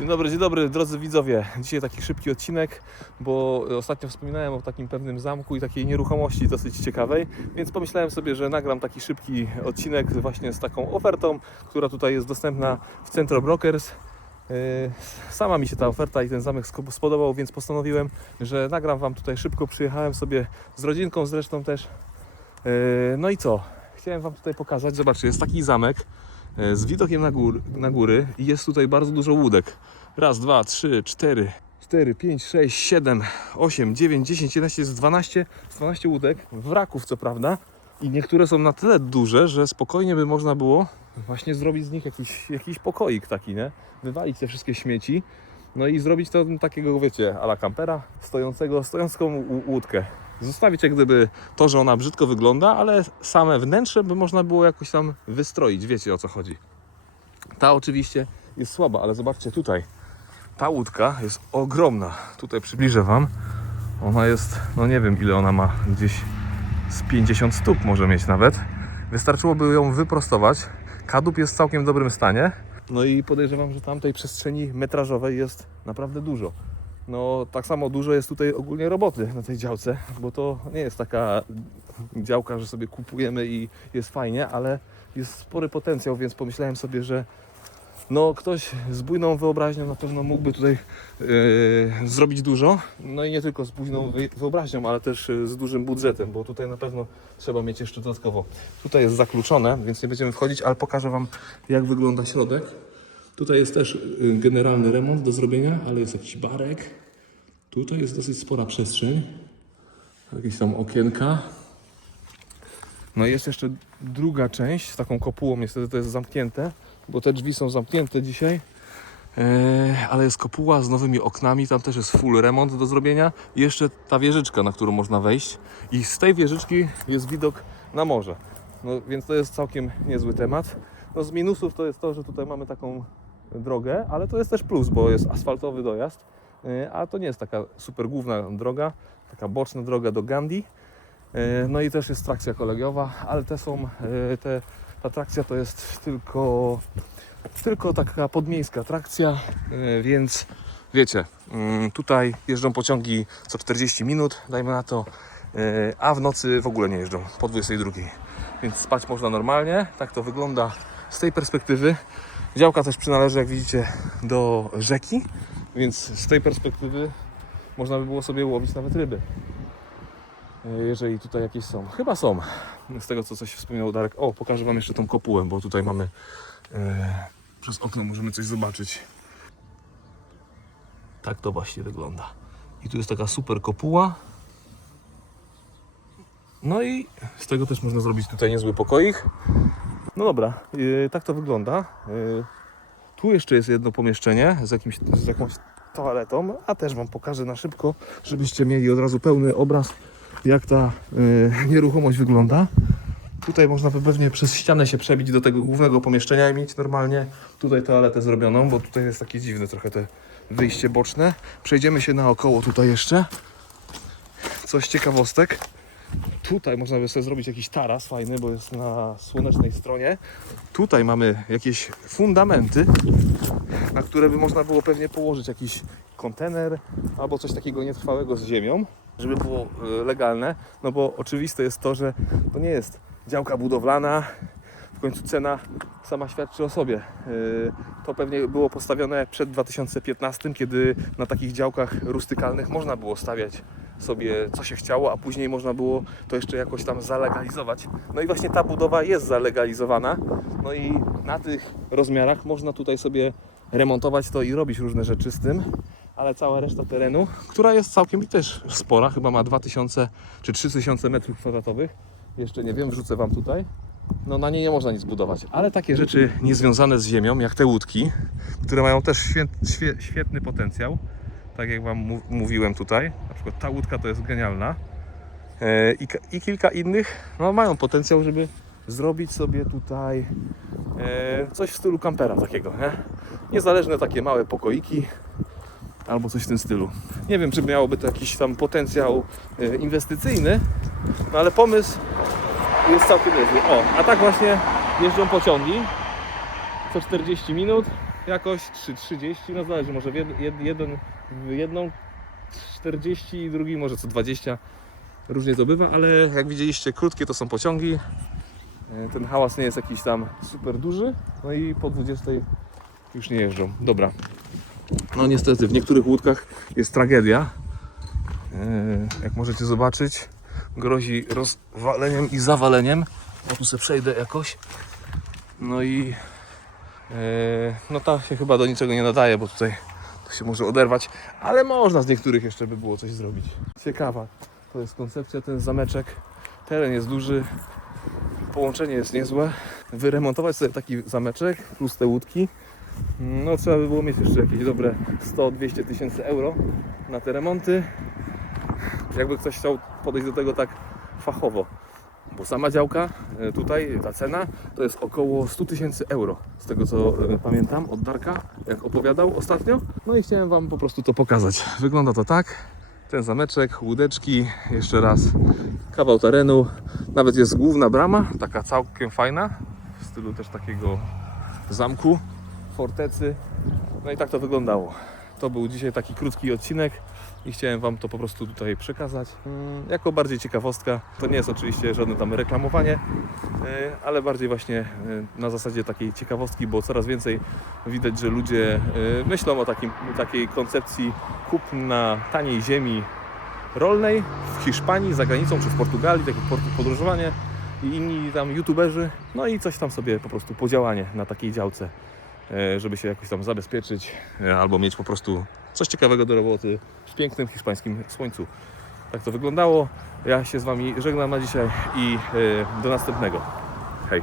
Dzień dobry, dzień dobry, drodzy widzowie. Dzisiaj taki szybki odcinek, bo ostatnio wspominałem o takim pewnym zamku i takiej nieruchomości dosyć ciekawej, więc pomyślałem sobie, że nagram taki szybki odcinek właśnie z taką ofertą, która tutaj jest dostępna w Centro Brokers. Yy, Sama mi się ta oferta i ten zamek spodobał, więc postanowiłem, że nagram Wam tutaj szybko. Przyjechałem sobie z rodzinką zresztą też. Yy, No i co? Chciałem Wam tutaj pokazać. Zobaczcie, jest taki zamek e, z widokiem na, gór, na góry i jest tutaj bardzo dużo łódek. Raz, dwa, trzy, cztery, cztery, pięć, sześć, siedem, osiem, dziewięć, dziesięć, jedenaście, jest 12, 12 łódek, wraków co prawda. I niektóre są na tyle duże, że spokojnie by można było właśnie zrobić z nich jakiś, jakiś pokoik taki, nie? Wywalić te wszystkie śmieci, no i zrobić to takiego, wiecie, ala kampera, stojącego, stojącą łódkę. Zostawić jak gdyby to, że ona brzydko wygląda, ale same wnętrze by można było jakoś tam wystroić, wiecie o co chodzi. Ta oczywiście jest słaba, ale zobaczcie tutaj. Ta łódka jest ogromna. Tutaj przybliżę Wam. Ona jest, no nie wiem ile ona ma, gdzieś z 50 stóp może mieć nawet. Wystarczyłoby ją wyprostować. Kadłub jest w całkiem dobrym stanie. No i podejrzewam, że tamtej przestrzeni metrażowej jest naprawdę dużo. No tak samo dużo jest tutaj ogólnie roboty na tej działce, bo to nie jest taka działka, że sobie kupujemy i jest fajnie, ale jest spory potencjał, więc pomyślałem sobie, że no ktoś z bujną wyobraźnią na pewno mógłby tutaj yy, zrobić dużo. No i nie tylko z bujną wy- wyobraźnią, ale też yy, z dużym budżetem, bo tutaj na pewno trzeba mieć jeszcze dodatkowo. Tutaj jest zakluczone, więc nie będziemy wchodzić, ale pokażę Wam jak wygląda środek. Tutaj jest też yy, generalny remont do zrobienia, ale jest jakiś barek. Tutaj jest dosyć spora przestrzeń. Jakieś tam okienka. No i jest jeszcze druga część z taką kopułą, niestety to jest zamknięte, bo te drzwi są zamknięte dzisiaj. Eee, ale jest kopuła z nowymi oknami, tam też jest full remont do zrobienia. I jeszcze ta wieżyczka, na którą można wejść. I z tej wieżyczki jest widok na morze. No więc to jest całkiem niezły temat. No z minusów to jest to, że tutaj mamy taką drogę, ale to jest też plus, bo jest asfaltowy dojazd. E, A to nie jest taka super główna droga, taka boczna droga do Gandhi. E, No i też jest trakcja kolegiowa, ale te są, e, te, ta trakcja to jest tylko, tylko taka podmiejska trakcja, więc wiecie, mm, tutaj jeżdżą pociągi co 40 minut, dajmy na to, a w nocy w ogóle nie jeżdżą, po 22. Więc spać można normalnie, tak to wygląda z tej perspektywy. Działka też przynależy, jak widzicie, do rzeki, więc z tej perspektywy można by było sobie łowić nawet ryby. E, Jeżeli tutaj jakieś są. Chyba są. Z tego co coś wspomniał Darek. O, pokażę Wam jeszcze tą kopułę, bo tutaj mamy e, przez okno możemy coś zobaczyć. Tak to właśnie wygląda. I tu jest taka super kopuła. No i z tego też można zrobić tutaj niezły pokoik. No dobra, e, tak to wygląda. E, tu jeszcze jest jedno pomieszczenie z, jakimś, z jakąś toaletą, a też Wam pokażę na szybko, żebyście mieli od razu pełny obraz, jak ta y, nieruchomość wygląda. Tutaj można by pewnie przez ścianę się przebić do tego głównego pomieszczenia i mieć normalnie tutaj toaletę zrobioną, bo tutaj jest takie dziwne trochę te wyjście boczne. Przejdziemy się naokoło tutaj jeszcze. Coś ciekawostek. Tutaj można by sobie zrobić jakiś taras fajny, bo jest na słonecznej stronie. Tutaj mamy jakieś fundamenty, na które by można było pewnie położyć jakiś kontener albo coś takiego nietrwałego z ziemią, żeby było e, legalne. No bo oczywiste jest to, że to nie jest działka budowlana. W końcu cena sama świadczy o sobie. E, To pewnie było postawione przed 2015, kiedy na takich działkach rustykalnych można było stawiać sobie co się chciało, a później można było to jeszcze jakoś tam zalegalizować. No i właśnie ta budowa jest zalegalizowana. No i na tych rozmiarach można tutaj sobie remontować to i robić różne rzeczy z tym, ale cała reszta terenu, która jest całkiem też spora, chyba ma 2000 czy 3000 metrów kwadratowych, jeszcze nie wiem, wrzucę Wam tutaj, no na niej nie można nic budować, ale takie rzeczy niezwiązane z ziemią, jak te łódki, które mają też świet, świe, świetny potencjał, tak jak Wam mówiłem tutaj, na przykład ta łódka to jest genialna E, i, i kilka innych no, mają potencjał, żeby zrobić sobie tutaj e, coś w stylu kampera takiego, nie? Niezależne takie małe pokoiki albo coś w tym stylu. Nie wiem, czy miałoby to jakiś tam potencjał e, inwestycyjny, no ale pomysł jest całkiem niezły. O, a tak właśnie jeżdżą pociągi co 40 minut. jakoś, 3,30, no zależy, może jeden, jedną 40 i drugi może co 20. Różnie to bywa, ale jak widzieliście, krótkie to są pociągi. E, Ten hałas nie jest jakiś tam super duży, no i po 20 już nie jeżdżą. Dobra. No niestety, w niektórych łódkach jest tragedia. E, Jak możecie zobaczyć, grozi rozwaleniem i zawaleniem. O tu sobie przejdę jakoś. No i e, no ta się chyba do niczego nie nadaje, bo tutaj się może oderwać, ale można z niektórych jeszcze by było coś zrobić. Ciekawa to jest koncepcja, ten zameczek. Teren jest duży, połączenie jest niezłe. Wyremontować sobie taki zameczek plus te łódki, no trzeba by było mieć jeszcze jakieś dobre 100-200 tysięcy euro na te remonty. Jakby ktoś chciał podejść do tego tak fachowo. Bo sama działka, e, tutaj ta cena to jest około 100 tysięcy euro. Z tego co e, pamiętam od Darka, jak opowiadał ostatnio. No i chciałem Wam po prostu to pokazać. Wygląda to tak. Ten zameczek, łódeczki, jeszcze raz kawał terenu. Nawet jest główna brama, taka całkiem fajna, w stylu też takiego zamku, fortecy. No i tak to wyglądało. To był dzisiaj taki krótki odcinek i chciałem Wam to po prostu tutaj przekazać. Mm, Jako bardziej ciekawostka. To nie jest oczywiście żadne tam reklamowanie, e, ale bardziej właśnie e, na zasadzie takiej ciekawostki, bo coraz więcej widać, że ludzie e, myślą o takim, takiej koncepcji kupna taniej ziemi rolnej w Hiszpanii, za granicą czy w Portugalii, takie podróżowanie i inni tam youtuberzy, no i coś tam sobie po prostu podziałanie na takiej działce, żeby się jakoś tam zabezpieczyć e, albo mieć po prostu coś ciekawego do roboty w pięknym hiszpańskim słońcu. Tak to wyglądało. Ja się z Wami żegnam na dzisiaj i e, do następnego. Hej.